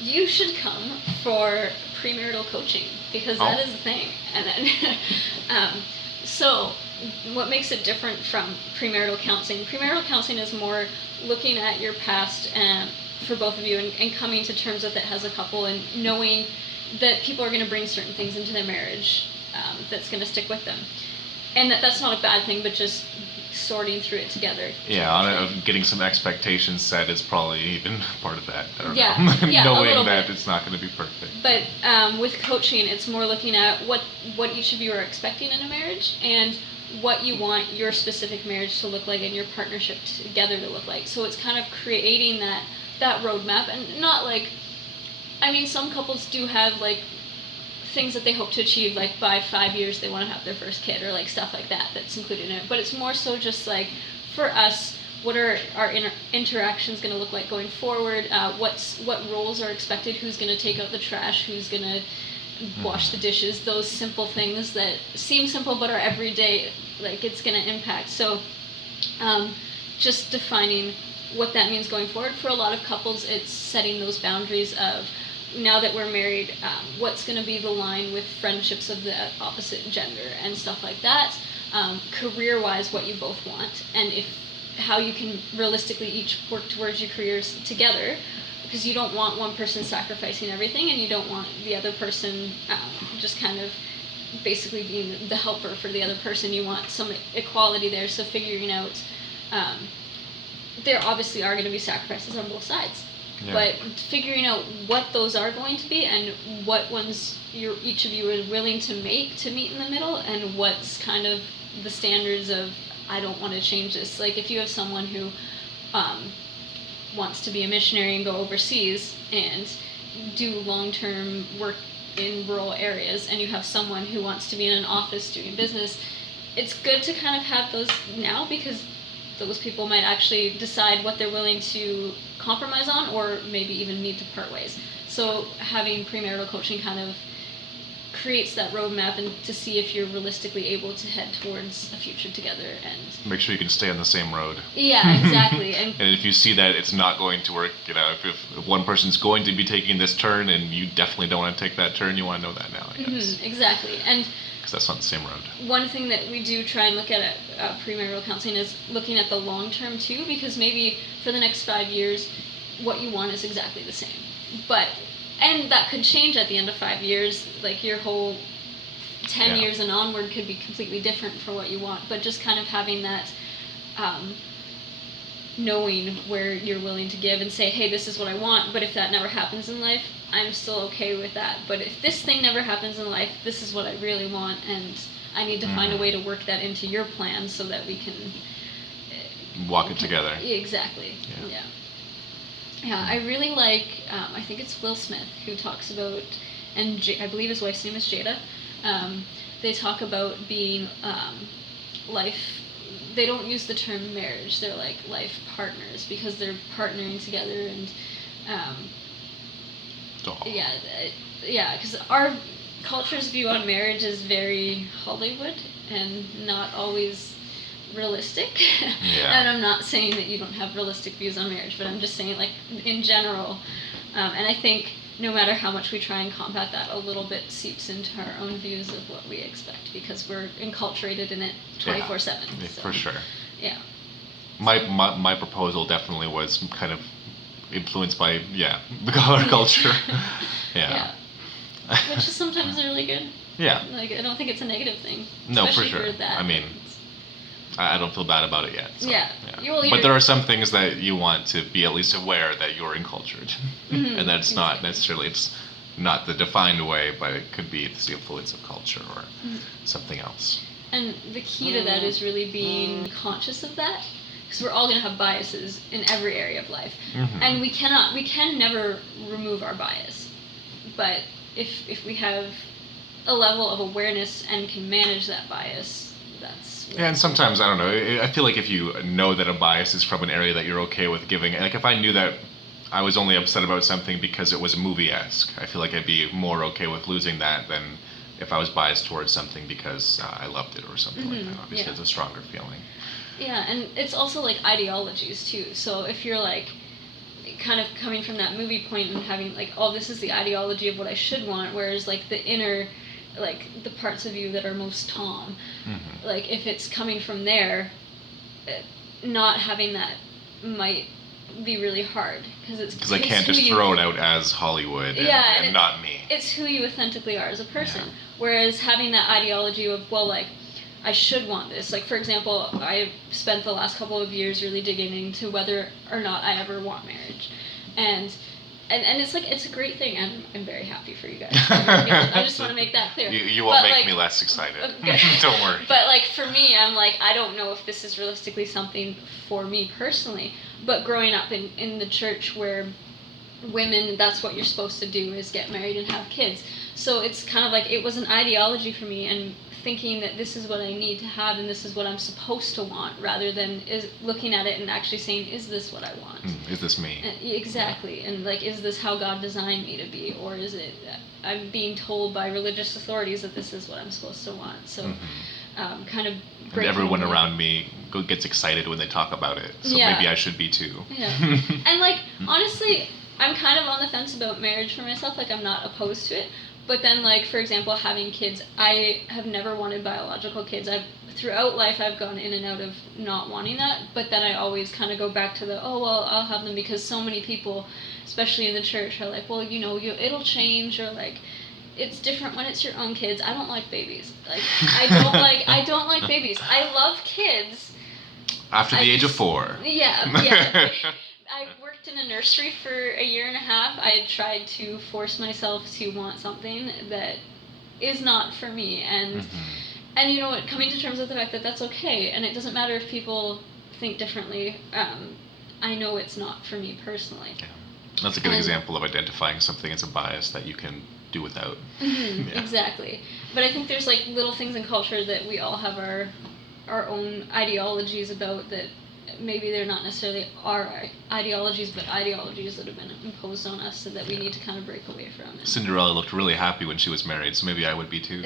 you should come for premarital coaching, because that is the thing. And then, so what makes it different from premarital counseling? Premarital counseling is more looking at your past for both of you, and coming to terms with it as a couple, and knowing that people are going to bring certain things into their marriage that's going to stick with them. And that's not a bad thing, but just sorting through it together. Yeah, getting some expectations set is probably even part of that. I don't know. Yeah, knowing that it's not going to be perfect. But with coaching, it's more looking at what each of you are expecting in a marriage, and what you want your specific marriage to look like and your partnership together to look like. So it's kind of creating that roadmap, and not like, I mean, some couples do have like things that they hope to achieve, like by 5 years they want to have their first kid, or like stuff like that that's included in it. But it's more so just like, for us, what are our interactions going to look like going forward? What roles are expected? Who's going to take out the trash? Who's going to wash the dishes? Those simple things that seem simple but are everyday, like it's going to impact. So just defining what that means going forward. For a lot of couples, it's setting those boundaries of, now that we're married, what's going to be the line with friendships of the opposite gender and stuff like that. Career-wise, what you both want, and how you can realistically each work towards your careers together, because you don't want one person sacrificing everything, and you don't want the other person just kind of basically being the helper for the other person. You want some equality there, so figuring out, there obviously are going to be sacrifices on both sides. Yeah. But figuring out what those are going to be, and what ones each of you is willing to make to meet in the middle, and what's kind of the standards of, I don't want to change this. Like if you have someone who wants to be a missionary and go overseas and do long-term work in rural areas, and you have someone who wants to be in an office doing business, it's good to kind of have those now, because those people might actually decide what they're willing to compromise on, or maybe even need to part ways. So having premarital coaching kind of creates that roadmap, and to see if you're realistically able to head towards a future together, and make sure you can stay on the same road. Yeah, exactly. And if you see that it's not going to work, if one person's going to be taking this turn and you definitely don't want to take that turn, you want to know that now, I guess. Exactly. And because that's not the same road. One thing that we do try and look at premarital counseling is looking at the long term too, because maybe for the next 5 years, what you want is exactly the same. And that could change at the end of 5 years, like your whole 10 years and onward could be completely different for what you want. But just kind of having that, knowing where you're willing to give and say, hey, this is what I want, but if that never happens in life, I'm still okay with that. But if this thing never happens in life, this is what I really want, and I need to find a way to work that into your plan so that we can walk it together. Exactly. Yeah, I really like, I think it's Will Smith who talks about, and I believe his wife's name is Jada, they talk about being they don't use the term marriage, they're like life partners, because they're partnering together, and because our culture's view on marriage is very Hollywood and not always realistic. And I'm not saying that you don't have realistic views on marriage, but I'm just saying, like, in general, and I think no matter how much we try and combat that, a little bit seeps into our own views of what we expect, because we're enculturated in it 24/7. So, for sure. Yeah. My proposal definitely was kind of influenced by the color culture. Which is sometimes really good. Like, I don't think it's a negative thing. No, for sure. I mean, I don't feel bad about it yet. So, But there are some things that you want to be at least aware that you're encultured. And that's not necessarily, it's not the defined way, but it could be the influence of culture or something else. And the key to that is really being conscious of that, because we're all going to have biases in every area of life. And we can never remove our bias. But if we have a level of awareness and can manage that bias, that's... And sometimes, I don't know, I feel like if you know that a bias is from an area that you're okay with giving, like if I knew that I was only upset about something because it was movie-esque, I feel like I'd be more okay with losing that than if I was biased towards something because I loved it or something like that. Obviously, it's a stronger feeling. Yeah, and it's also like ideologies too. So if you're like, kind of coming from that movie point and having like, oh, this is the ideology of what I should want, whereas like the inner, like the parts of you that are most Tom, like if it's coming from there, not having that might be really hard because I can't just throw it out as Hollywood and not me. It's who you authentically are as a person. Yeah. Whereas having that ideology of, well, like, I should want this. Like, for example, I spent the last couple of years really digging into whether or not I ever want marriage. And it's like, it's a great thing, and I'm very happy for you guys. I just want to make that clear. You won't make me less excited. Don't worry. But like for me, I'm like, I don't know if this is realistically something for me personally. But growing up in the church where women, that's what you're supposed to do, is get married and have kids. So it's kind of like, it was an ideology for me, and thinking that this is what I need to have and this is what I'm supposed to want, rather than looking at it and actually saying, is this what I want? Is this me? Exactly. And like, is this how God designed me to be, or is it I'm being told by religious authorities that this is what I'm supposed to want? So kind of and everyone around me gets excited when they talk about it, so maybe I should be too. And like, honestly, I'm kind of on the fence about marriage for myself. Like, I'm not opposed to it. But then, like, for example, having kids, I have never wanted biological kids. Throughout life, I've gone in and out of not wanting that, but then I always kind of go back to the, oh, well, I'll have them, because so many people, especially in the church, are like, well, it'll change, or like, it's different when it's your own kids. I don't like babies. Like, I don't like babies. I love kids. After the age of 4. Yeah. I worked in a nursery for a year and a half. I had tried to force myself to want something that is not for me, and coming to terms with the fact that that's okay, and it doesn't matter if people think differently. I know it's not for me personally. Yeah. That's a good example of identifying something as a bias that you can do without. Exactly. But I think there's like little things in culture that we all have our own ideologies about, that maybe they're not necessarily our ideologies, but ideologies that have been imposed on us, so that we need to kind of break away from. Cinderella looked really happy when she was married, so maybe I would be too.